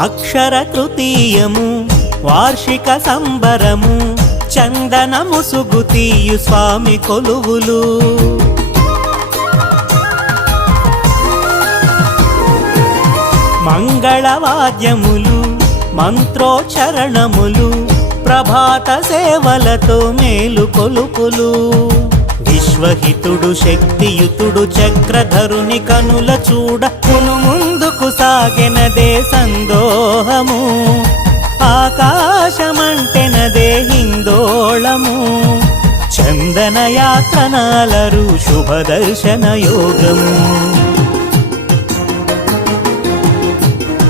అక్షర తృతీయము వార్షిక సంబరము చందన ముసుగు తీయు స్వామి కొలువులు మంగళవాద్యములు మంత్రోచ్చరణములు ప్రభాత సేవలతో మేలు కొలుపులు విశ్వహితుడు శక్తియుతుడు చక్రధరుని కనుల చూడ మును ముందుకు సాగెనదే సందోహము ఆకాశమంటెనదే హిందోళము చందనయాత్రనాలరు శుభదర్శన యోగము